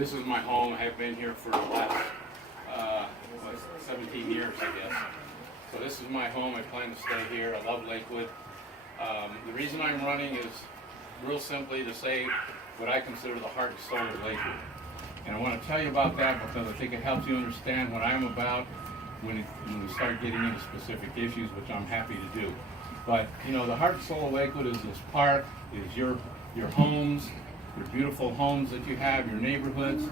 This is my home. I have been here for the last 17 years, I guess. So this is my home. I plan to stay here. I love Lakewood. The reason I'm running is real simply to say what I consider the heart and soul of Lakewood. And I want to tell you about that because I think it helps you understand what I'm about when we start getting into specific issues, which I'm happy to do. But, you know, the heart and soul of Lakewood is this park, is your homes, your beautiful homes that you have, your neighborhoods,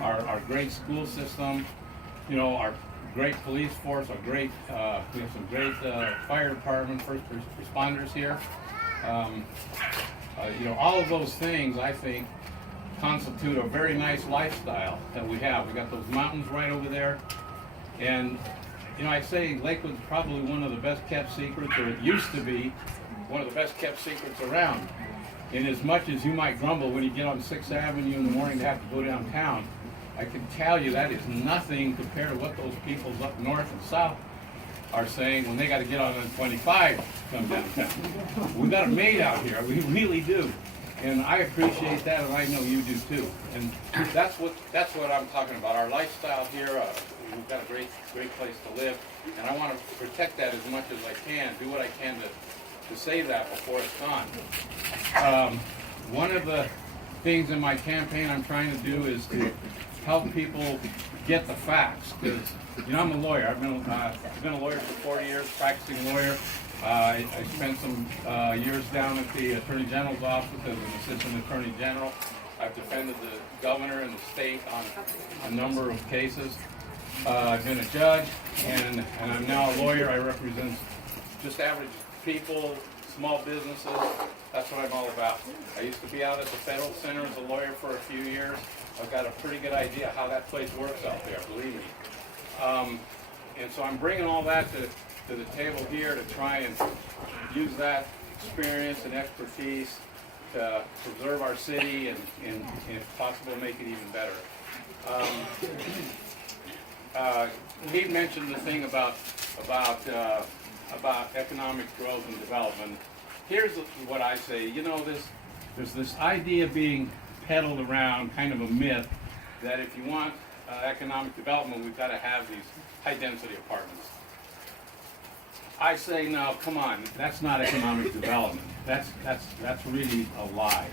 our great school system, you know, our great police force, our great, we have some great fire department, first responders here. You know, all of those things, I think, constitute a very nice lifestyle that we have. We got those mountains right over there. And, you know, I say Lakewood's probably one of the best kept secrets, or it used to be one of the best kept secrets around. And as much as you might grumble when you get on 6th Avenue in the morning to have to go downtown, I can tell you that is nothing compared to what those people up north and south are saying when they got to get on 25 to come downtown. We got it made out here, we really do. And I appreciate that, and I know you do too. And that's what I'm talking about. Our lifestyle here, we've got a great place to live, and I want to protect that as much as I can, do what I can to save that before it's gone. One of the things in my campaign I'm trying to do is to help people get the facts, because, you know, I'm a lawyer. I've been a lawyer for 40 years, practicing lawyer. I spent some years down at the Attorney General's office as an Assistant Attorney General. I've defended the governor and the state on a number of cases. I've been a judge, and I'm now a lawyer. I represent just average people, small businesses. That's what I'm all about. I used to be out at the Federal Center as a lawyer for a few years. I've got a pretty good idea how that place works out there, believe me. And so I'm bringing all that to the table here to try and use that experience and expertise to preserve our city and if possible, make it even better. He mentioned the thing about economic growth and development. Here's what I say. You know, there's this idea being peddled around, kind of a myth, that if you want economic development, we've got to have these high-density apartments. I say, no, come on, that's not economic development. That's really a lie.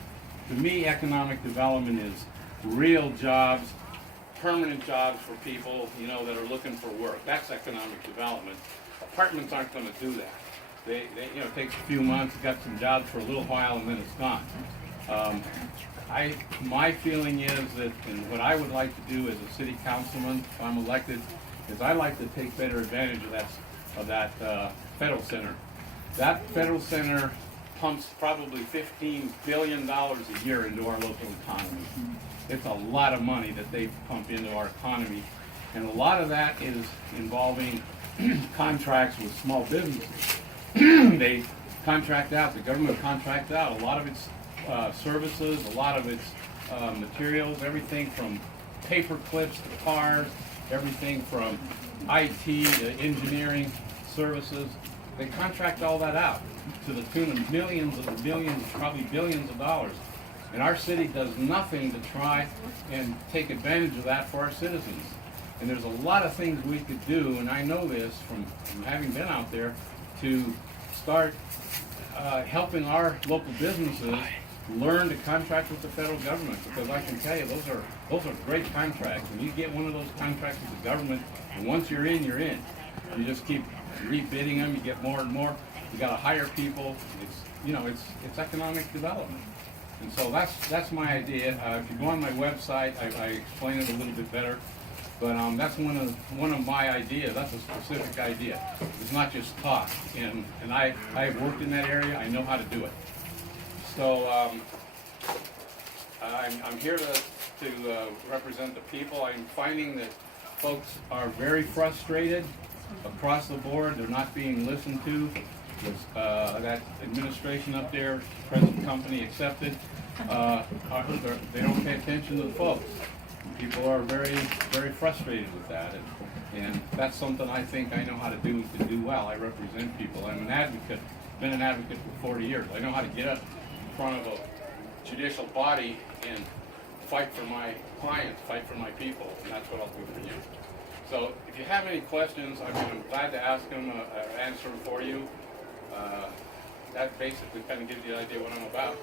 To me, economic development is real jobs, permanent jobs for people, you know, that are looking for work. That's economic development. Apartments aren't going to do that. They you know, it takes a few months, got some jobs for a little while, and then it's gone. My feeling is that, and what I would like to do as a city councilman, if I'm elected, is I like to take better advantage of that Federal Center. That Federal Center pumps probably $15 billion a year into our local economy. It's a lot of money that they pump into our economy, and a lot of that is involving contracts with small businesses. They contract out, the government contracts out a lot of its services, a lot of its materials, everything from paper clips to cars, everything from IT to engineering services. They contract all that out to the tune of millions, probably billions of dollars. And our city does nothing to try and take advantage of that for our citizens. And there's a lot of things we could do, and I know this from having been out there, to start helping our local businesses learn to contract with the federal government, because I can tell you those are great contracts. And you get one of those contracts with the government, and once you're in, you're in. You just keep rebidding them. You get more and more. You got to hire people. It's economic development. And so that's my idea. If you go on my website, I explain it a little bit better. But that's one of my ideas. That's a specific idea. It's not just talk. And I have worked in that area. I know how to do it. So I'm here to represent the people. I'm finding that folks are very frustrated across the board. They're not being listened to. That administration up there, present company accepted, they don't pay attention to the folks. People are very, very frustrated with that, and that's something I think I know how to do well. I represent people. I'm an advocate, been an advocate for 40 years. I know how to get up in front of a judicial body and fight for my clients, fight for my people, and that's what I'll do for you. So if you have any questions, I'm glad to ask them or answer them for you. That basically kind of gives you an idea what I'm about.